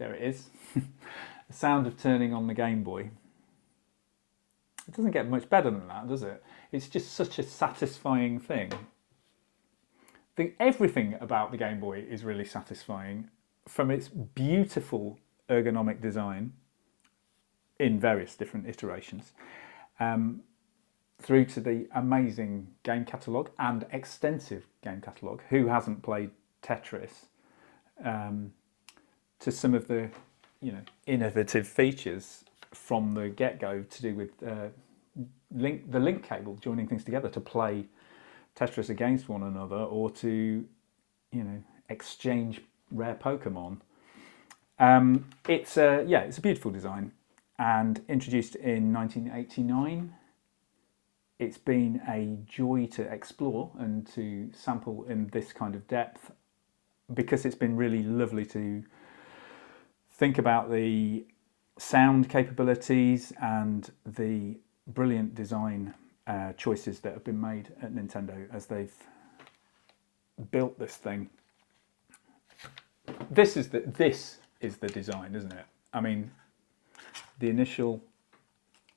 There it is. The sound of turning on the Game Boy. It doesn't get much better than that, does it? It's just such a satisfying thing. Everything about the Game Boy is really satisfying, from its beautiful ergonomic design in various different iterations, through to the amazing game catalogue and extensive game catalogue. Who hasn't played Tetris? To some of the innovative features from the get-go to do with the link cable, joining things together to play Tetris against one another, or to exchange rare Pokemon. It's a beautiful design, and introduced in 1989. It's been a joy to explore and to sample in this kind of depth, because it's been really lovely to think about the sound capabilities and the brilliant design choices that have been made at Nintendo as they've built this thing. This is the design, isn't it? I mean, the initial,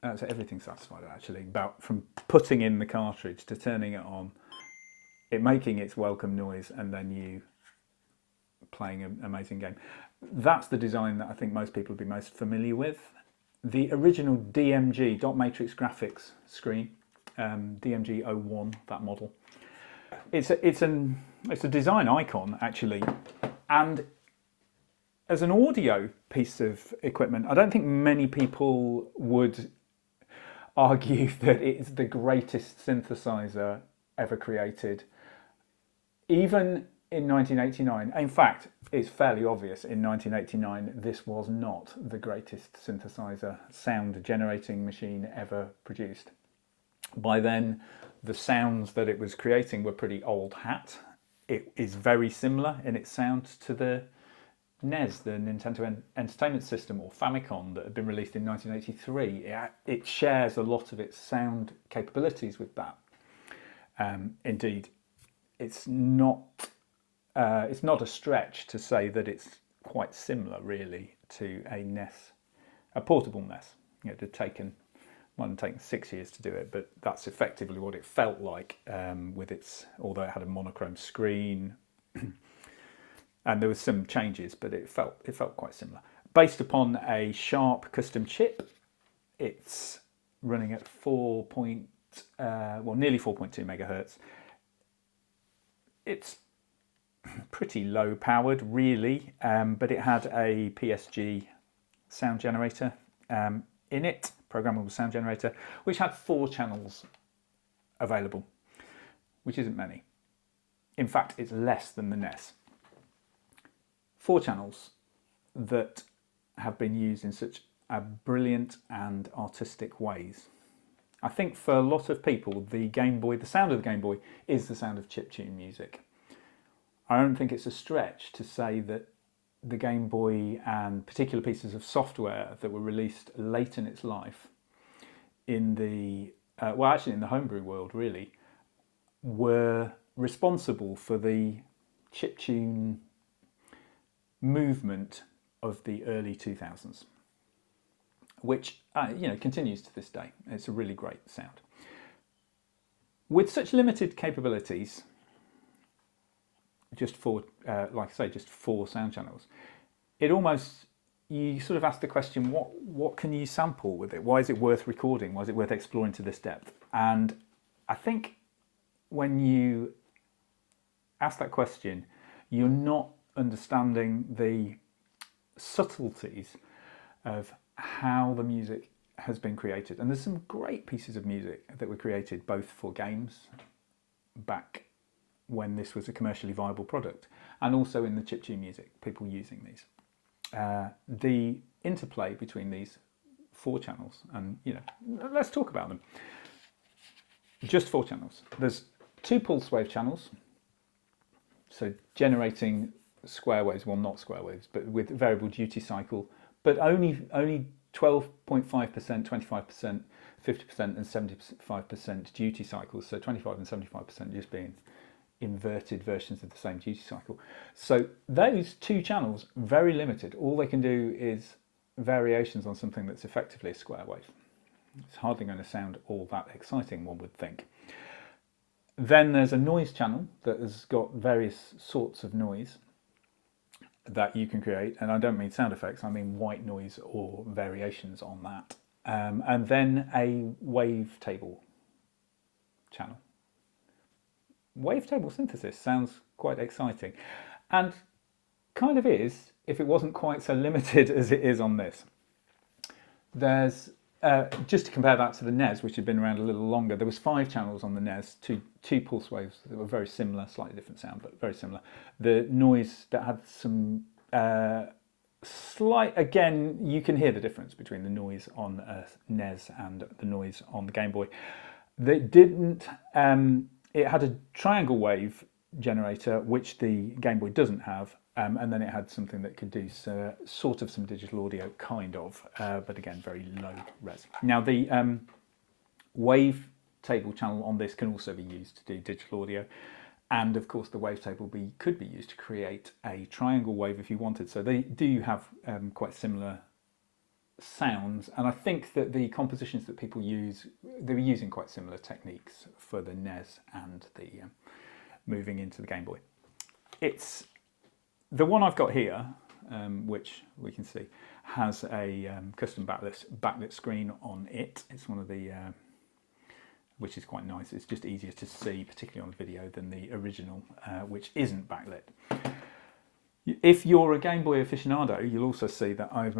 so everything's satisfied actually, about from putting in the cartridge to turning it on, it making its welcome noise, and then you playing an amazing game. That's the design that I think most people will be most familiar with. The original DMG, dot matrix graphics screen, DMG 01, that model. It's a design icon actually, and as an audio piece of equipment, I don't think many people would argue that it's the greatest synthesizer ever created. Even in 1989, in fact, it's fairly obvious in 1989 this was not the greatest synthesizer sound generating machine ever produced. By then, the sounds that it was creating were pretty old hat. It is very similar in its sound to the NES, the Nintendo Entertainment System, or Famicom, that had been released in 1983. It shares a lot of its sound capabilities with that. Indeed, it's not a stretch to say that it's quite similar, really, to a NES, a portable NES. It had taken 6 years to do it, but that's effectively what it felt like, with its, although it had a monochrome screen, and there was some changes, but it felt quite similar. Based upon a Sharp custom chip, it's running at nearly 4.2 megahertz. It's pretty low powered, really, but it had a PSG sound generator in it, programmable sound generator, which had 4 channels available, which isn't many. In fact, it's less than the NES. 4 channels that have been used in such a brilliant and artistic ways. I think for a lot of people, the Game Boy, the sound of the Game Boy, is the sound of chiptune music. I don't think it's a stretch to say that the Game Boy and particular pieces of software that were released late in its life in the, in the homebrew world really, were responsible for the chiptune movement of the early 2000s, which continues to this day. It's a really great sound. With such limited capabilities, just 4 sound channels, it almost, you sort of ask the question, what can you sample with it? Why is it worth recording? Why is it worth exploring to this depth? And I think when you ask that question, you're not understanding the subtleties of how the music has been created. And there's some great pieces of music that were created both for games back when this was a commercially viable product, and also in the chiptune music, people using these. The interplay between these 4 channels, and let's talk about them. Just 4 channels. There's 2 pulse wave channels, so generating square waves, well, not square waves, but with variable duty cycle, but only 12.5%, 25%, 50% and 75% duty cycles, so 25 and 75% just being inverted versions of the same duty cycle. So those two channels, very limited. All they can do is variations on something that's effectively a square wave. It's hardly going to sound all that exciting, one would think. Then there's a noise channel that has got various sorts of noise that you can create, and I don't mean sound effects, I mean white noise or variations on that. And then a wavetable channel. Wavetable synthesis sounds quite exciting, and kind of is if it wasn't quite so limited as it is on this. There's just to compare that to the NES, which had been around a little longer, there was 5 channels on the NES, two pulse waves that were very similar, slightly different sound, but very similar. The noise that had some slight, again, you can hear the difference between the noise on NES and the noise on the Game Boy. They didn't, it had a triangle wave generator, which the Game Boy doesn't have, and then it had something that could do sort of some digital audio, kind of, but again, very low res. Now the wavetable channel on this can also be used to do digital audio, and of course the wavetable could be used to create a triangle wave if you wanted. So they do have quite similar sounds, and I think that the compositions that people use, they were using quite similar techniques for the NES and the moving into the Game Boy. It's the one I've got here, which we can see, has a custom backlit screen on it. It's one of the, which is quite nice. It's just easier to see, particularly on video, than the original, which isn't backlit. If you're a Game Boy aficionado, you'll also see that I've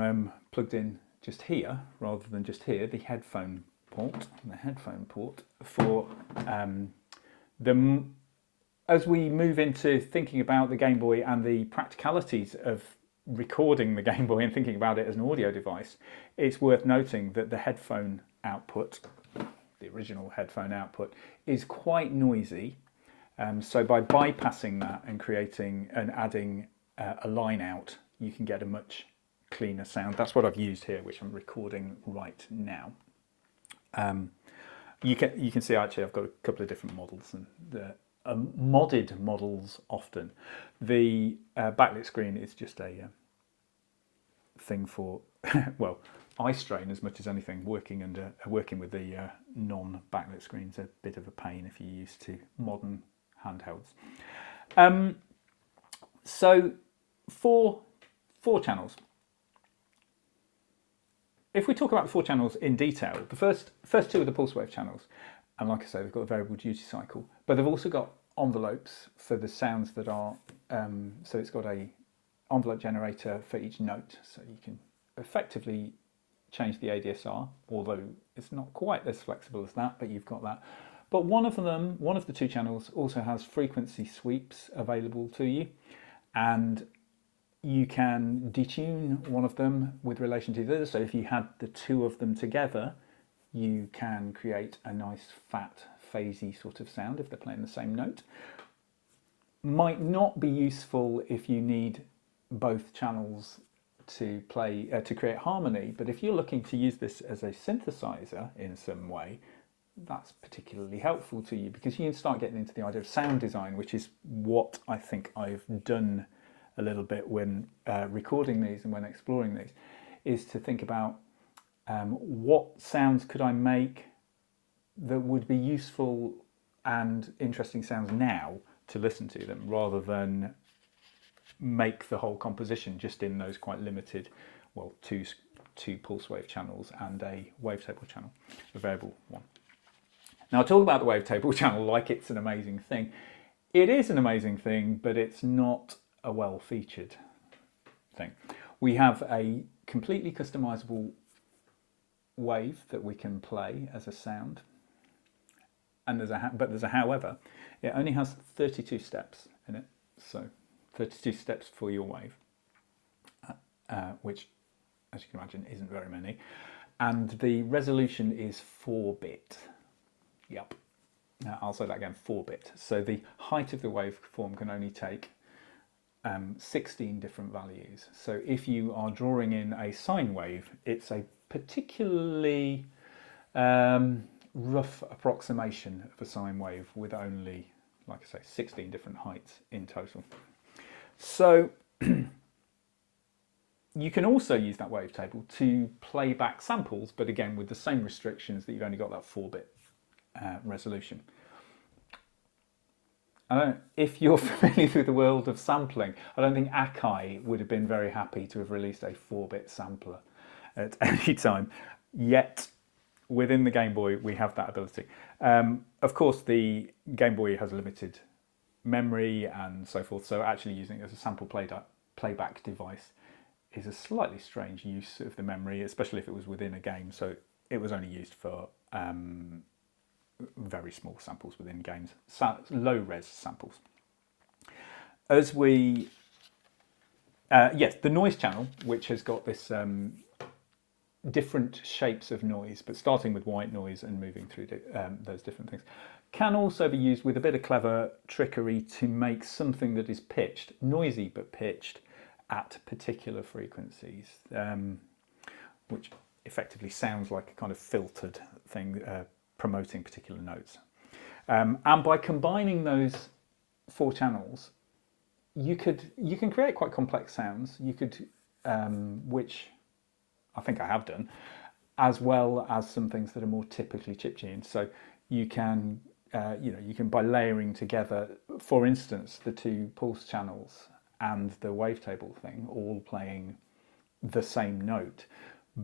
plugged in just here, rather than just here, the headphone port. The headphone port for as we move into thinking about the Game Boy and the practicalities of recording the Game Boy and thinking about it as an audio device, it's worth noting that the headphone output, the original headphone output, is quite noisy. So by bypassing that and creating and adding a line out, you can get a much cleaner sound. That's what I've used here, which I'm recording right now. You can see actually I've got a couple of different models, and the modded models often. The backlit screen is just a thing for, well, eye strain as much as anything. Working with the non-backlit screen's a bit of a pain if you're used to modern handhelds. So four channels. If we talk about the 4 channels in detail, the first 2 are the pulse wave channels. And like I say, they've got a variable duty cycle, but they've also got envelopes for the sounds that are, so it's got a envelope generator for each note. So you can effectively change the ADSR, although it's not quite as flexible as that, but you've got that. But one of the 2 channels also has frequency sweeps available to you, and you can detune one of them with relation to the other. So if you had the 2 of them together, you can create a nice fat phasey sort of sound if they're playing the same note. Might not be useful if you need both channels to play to create harmony, but if you're looking to use this as a synthesizer in some way, that's particularly helpful to you, because you can start getting into the idea of sound design, which is what I think I've done a little bit when recording these and when exploring these, is to think about what sounds could I make that would be useful and interesting sounds now to listen to them, rather than make the whole composition just in those quite limited, well, two pulse wave channels and a wavetable channel, a variable one. Now I talk about the wavetable channel like it's an amazing thing. It is an amazing thing, but it's not a well-featured thing. We have a completely customizable wave that we can play as a sound, and there's a however. It only has 32 steps in it, so 32 steps for your wave, which, as you can imagine, isn't very many, and the resolution is 4-bit. Yep, I'll say that again, 4-bit. So the height of the waveform can only take 16 different values. So if you are drawing in a sine wave, it's a particularly rough approximation of a sine wave with only like I say, 16 different heights in total. So you can also use that wavetable to play back samples, but again with the same restrictions that you've only got that 4-bit resolution. If you're familiar with the world of sampling, I don't think Akai would have been very happy to have released a 4-bit sampler at any time. Yet, within the Game Boy, we have that ability. Of course, the Game Boy has a limited memory and so forth, so actually using it as a sample playback device is a slightly strange use of the memory, especially if it was within a game. So it was only used for very small samples within games, low-res samples. As we, yes, the noise channel, which has got this different shapes of noise, but starting with white noise and moving through those different things, can also be used with a bit of clever trickery to make something that is pitched, noisy but pitched, at particular frequencies, which effectively sounds like a kind of filtered thing, promoting particular notes. And by combining those 4 channels, you can create quite complex sounds. You could, which I think I have done, as well as some things that are more typically chiptuned. So you can, you can by layering together, for instance, the 2 pulse channels and the wavetable thing, all playing the same note,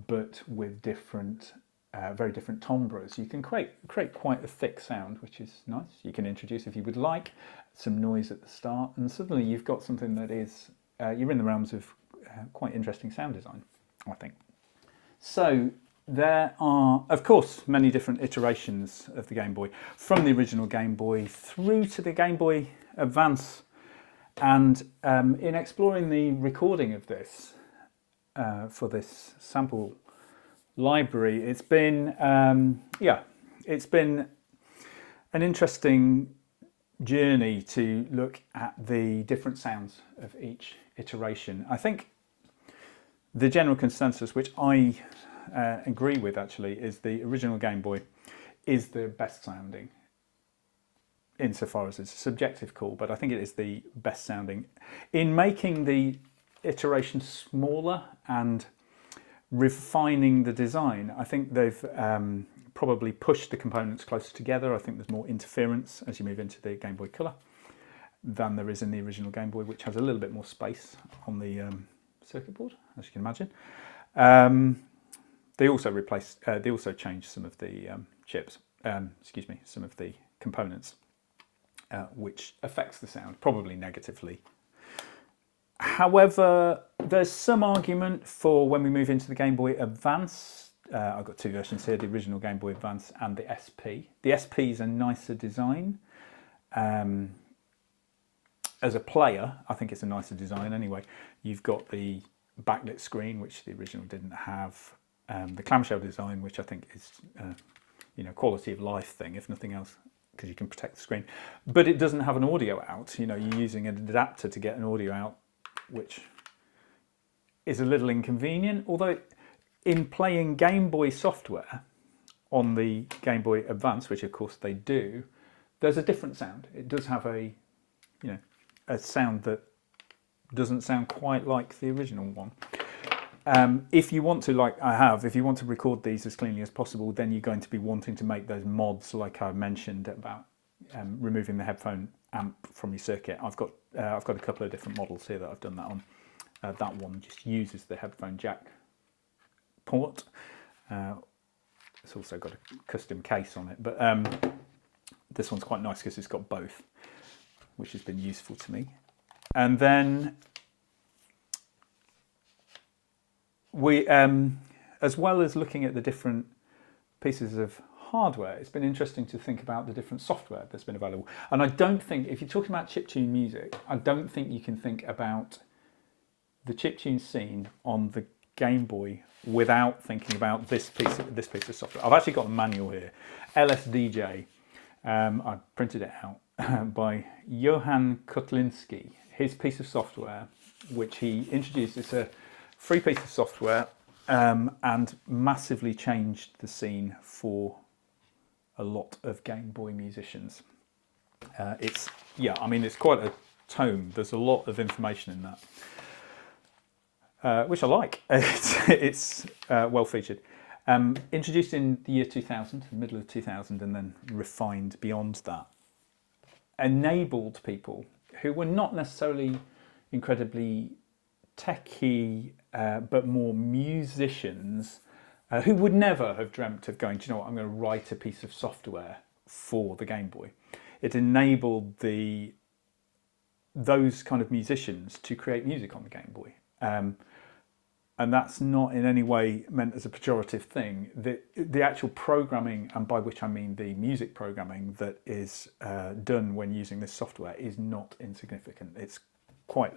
but with different, very different timbres. You can create quite a thick sound, which is nice. You can introduce, if you would like, some noise at the start, and suddenly you've got something that is, you're in the realms of quite interesting sound design, I think. So there are, of course, many different iterations of the Game Boy, from the original Game Boy through to the Game Boy Advance. And in exploring the recording of this for this sample library, it's been, it's been an interesting journey to look at the different sounds of each iteration. I think the general consensus, which I agree with actually, is the original Game Boy is the best sounding, insofar as it's a subjective call, but I think it is the best sounding. In making the iteration smaller and refining the design, I think they've probably pushed the components closer together. I think there's more interference as you move into the Game Boy Color than there is in the original Game Boy, which has a little bit more space on the circuit board, as you can imagine. They also changed some of the chips, some of the components, which affects the sound, probably negatively. However, there's some argument for when we move into the Game Boy Advance. I've got 2 versions here, the original Game Boy Advance and the SP. The SP is a nicer design. As a player, I think it's a nicer design anyway. You've got the backlit screen, which the original didn't have. The clamshell design, which I think is, quality of life thing, if nothing else, because you can protect the screen. But it doesn't have an audio out. You're using an adapter to get an audio out, which is a little inconvenient. Although in playing Game Boy software on the Game Boy Advance, which of course they do, there's a different sound. It does have a sound that doesn't sound quite like the original one. If you want to, like I have, if you want to record these as cleanly as possible, then you're going to be wanting to make those mods, like I mentioned about removing the headphone amp from your circuit. I've got a couple of different models here that I've done that on. That one just uses the headphone jack port. It's also got a custom case on it, but this one's quite nice because it's got both, which has been useful to me. And then we, as well as looking at the different pieces of hardware, it's been interesting to think about the different software that's been available. And I don't think, if you're talking about chiptune music, I don't think you can think about the chiptune scene on the Game Boy without thinking about this piece of software. I've actually got a manual here, LSDJ. I printed it out by Johan Kotlinski. His piece of software, which he introduced, it's a free piece of software and massively changed the scene for a lot of Game Boy musicians. I mean, it's quite a tome. There's a lot of information in that, which I like. It's well featured. Introduced in the year 2000, middle of 2000, and then refined beyond that. Enabled people who were not necessarily incredibly techie, but more musicians, who would never have dreamt of going, do you know what, I'm going to write a piece of software for the Game Boy. It enabled those kind of musicians to create music on the Game Boy. And that's not in any way meant as a pejorative thing. The actual programming, and by which I mean the music programming that is done when using this software, is not insignificant. It's quite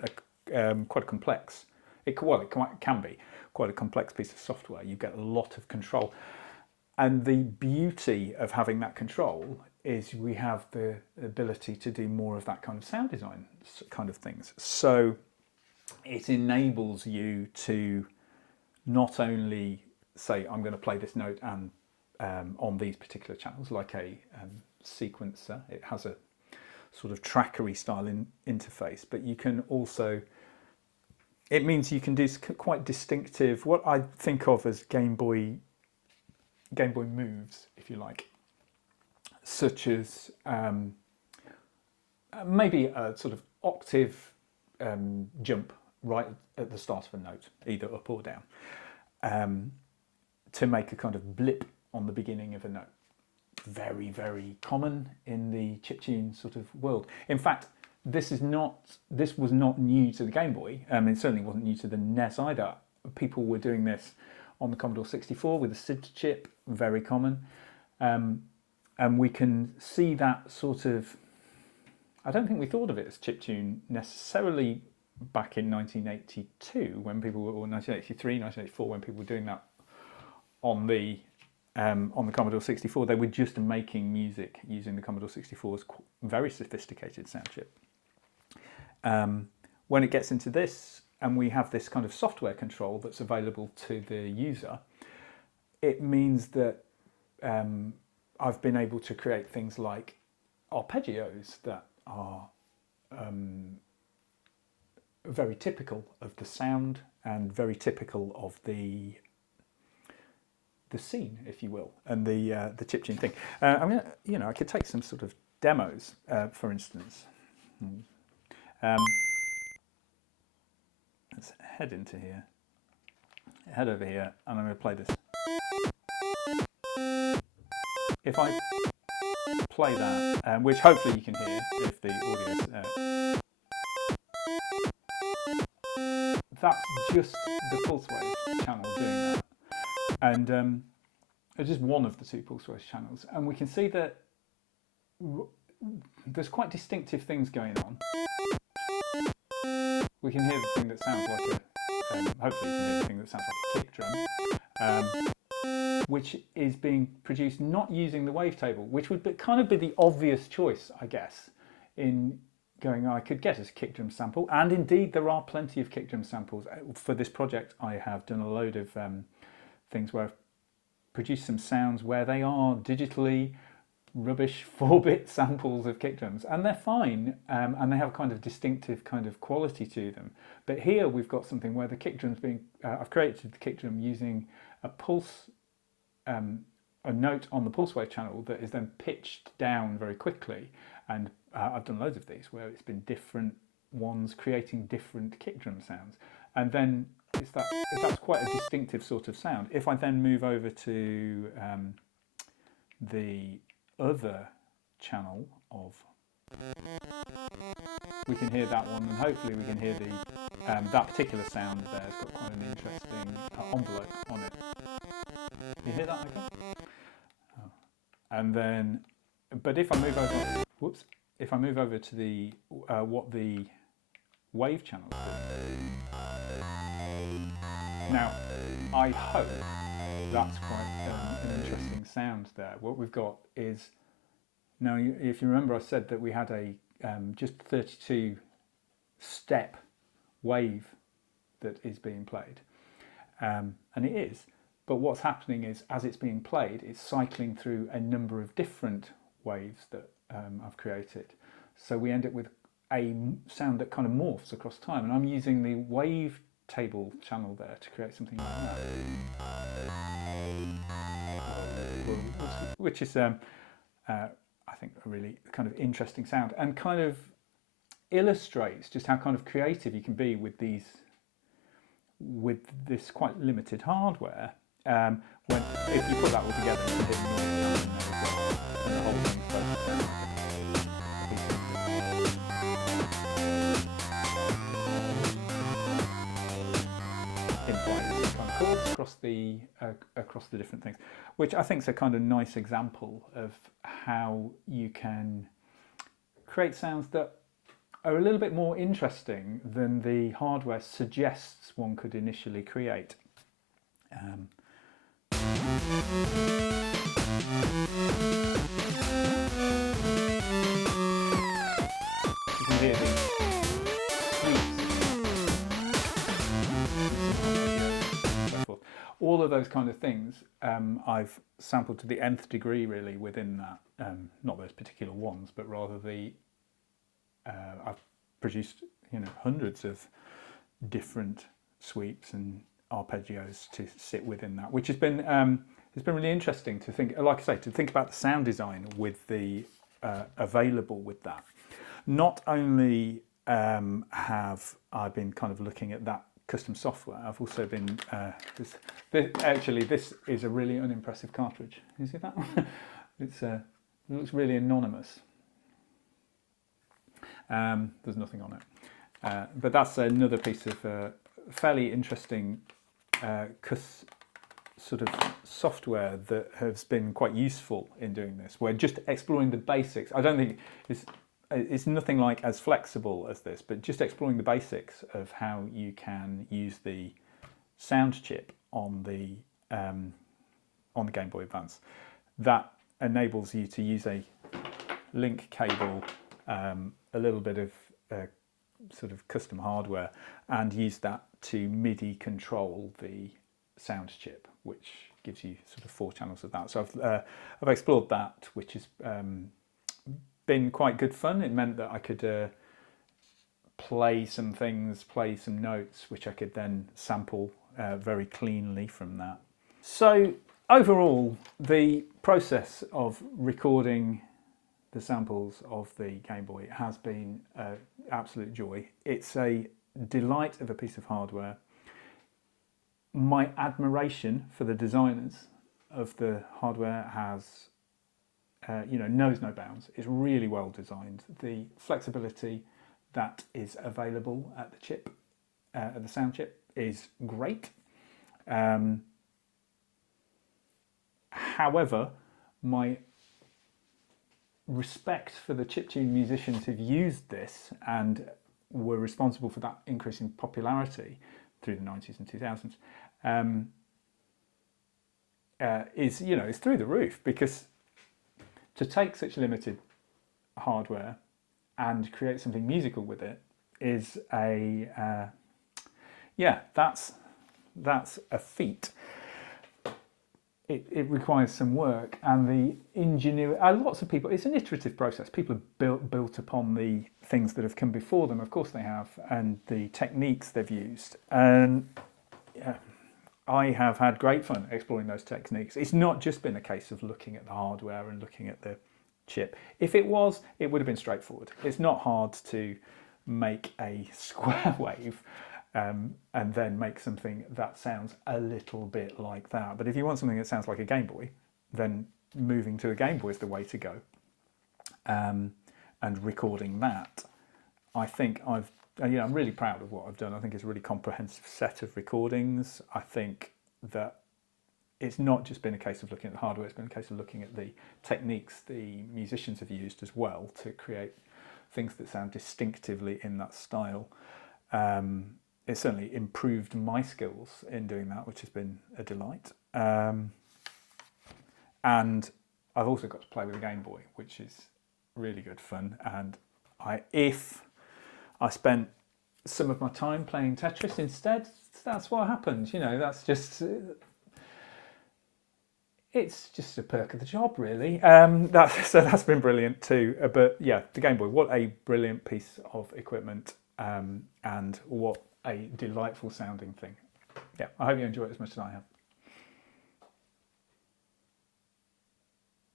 complex. It can be quite a complex piece of software. You get a lot of control. And the beauty of having that control is we have the ability to do more of that kind of sound design kind of things. So it enables you to not only say, I'm going to play this note and on these particular channels, like a sequencer. It has a sort of trackery style interface, but you can also, it means you can do quite distinctive, what I think of as Game Boy moves, if you like, such as maybe a sort of octave jump right at the start of a note, either up or down, to make a kind of blip on the beginning of a note. Very, very common in the chiptune sort of world. In fact, this was not new to the Game Boy. It certainly wasn't new to the NES either. People were doing this on the Commodore 64 with a SID chip, very common. And we can see that sort of, I don't think we thought of it as chiptune necessarily back in 1982 when people were, or 1983, 1984 when people were doing that on the Commodore 64. They were just making music using the Commodore 64's very sophisticated sound chip. When it gets into this, and we have this kind of software control that's available to the user, it means that I've been able to create things like arpeggios that are very typical of the sound and very typical of the scene, if you will, and the chiptune thing. I mean, I could take some sort of demos, for instance. Let's head into here, head over here, and I'm going to play this. If I play that, which hopefully you can hear if the audio, that's just the pulse wave channel doing that, and it's just one of the two pulse wave channels, and we can see that there's quite distinctive things going on. We can hear the thing that sounds like a, hopefully you can hear the thing that sounds like a kick drum, which is being produced not using the wavetable, which would kind of be the obvious choice, I guess, in going, I could get a kick drum sample, and indeed there are plenty of kick drum samples. For this project I have done a load of things where I've produced some sounds where they are digitally rubbish 4-bit samples of kick drums, and they're fine, and they have a kind of distinctive kind of quality to them. But here we've got something where the kick drum's being, I've created the kick drum using a pulse, a note on the pulse wave channel that is then pitched down very quickly, and I've done loads of these where it's been different ones creating different kick drum sounds, and then that's quite a distinctive sort of sound. If I then move over to the other channel of, we can hear that one, and hopefully we can hear the that particular sound there. It's got quite an interesting envelope on it. You hear that? Okay. Oh. And then, but if I move over, whoops, if I move over to the what the wave channel is doing. Now, I hope that's quite an interesting sound there. What we've got is, now if you remember I said that we had a just 32 step wave that is being played, and it is, but what's happening is as it's being played it's cycling through a number of different waves that I've created. So we end up with a sound that kind of morphs across time. And I'm using the wave table channel there to create something like that, which is, I think, a really kind of interesting sound, and kind of illustrates just how kind of creative you can be with this quite limited hardware. When if you put that all together, you can hear the noise and the whole thing's across the different things, which I think is a kind of nice example of how you can create sounds that are a little bit more interesting than the hardware suggests one could initially create. You can hear the all of those kind of things. I've sampled to the nth degree really within that. Not those particular ones, but rather the I've produced, hundreds of different sweeps and arpeggios to sit within that, which has been it's been really interesting to think, like I say, to think about the sound design with the available with that. Not only have I been kind of looking at that custom software, I've also been actually this is a really unimpressive cartridge. You see that? It looks really anonymous. There's nothing on it, but that's another piece of fairly interesting sort of software that has been quite useful in doing this. We're just exploring the basics. I don't think it's nothing like as flexible as this, but just exploring the basics of how you can use the sound chip on the Game Boy Advance. That enables you to use a link cable, a little bit of sort of custom hardware, and use that to MIDI control the sound chip, which gives you sort of 4 channels of that. So I've explored that, which has been quite good fun. It meant that I could play some things, play some notes, which I could then sample very cleanly from that. So overall, the process of recording the samples of the Game Boy has been an absolute joy. It's a delight of a piece of hardware. My admiration for the designers of the hardware has, knows no bounds. It's really well designed. The flexibility that is available at the chip, at the sound chip, is great. However, my respect for the chiptune musicians who've used this and were responsible for that increase in popularity through the 90s and 2000s is through the roof, because to take such limited hardware and create something musical with it is that's a feat. It requires some work, and the ingenuity. Lots of people. It's an iterative process. People have built upon the things that have come before them. Of course, they have, and the techniques they've used. And I have had great fun exploring those techniques. It's not just been a case of looking at the hardware and looking at the chip. If it was, it would have been straightforward. It's not hard to make a square wave. And then make something that sounds a little bit like that. But if you want something that sounds like a Game Boy, then moving to a Game Boy is the way to go. And recording that, I think I'm really proud of what I've done. I think it's a really comprehensive set of recordings. I think that it's not just been a case of looking at the hardware, it's been a case of looking at the techniques the musicians have used as well to create things that sound distinctively in that style. It certainly improved my skills in doing that, which has been a delight. And I've also got to play with a Game Boy, which is really good fun. And if I spent some of my time playing Tetris instead, that's what happened. That's just... it's just a perk of the job, really. That's been brilliant too. But yeah, the Game Boy, what a brilliant piece of equipment, and what a delightful sounding thing. Yeah, I hope you enjoy it as much as I have.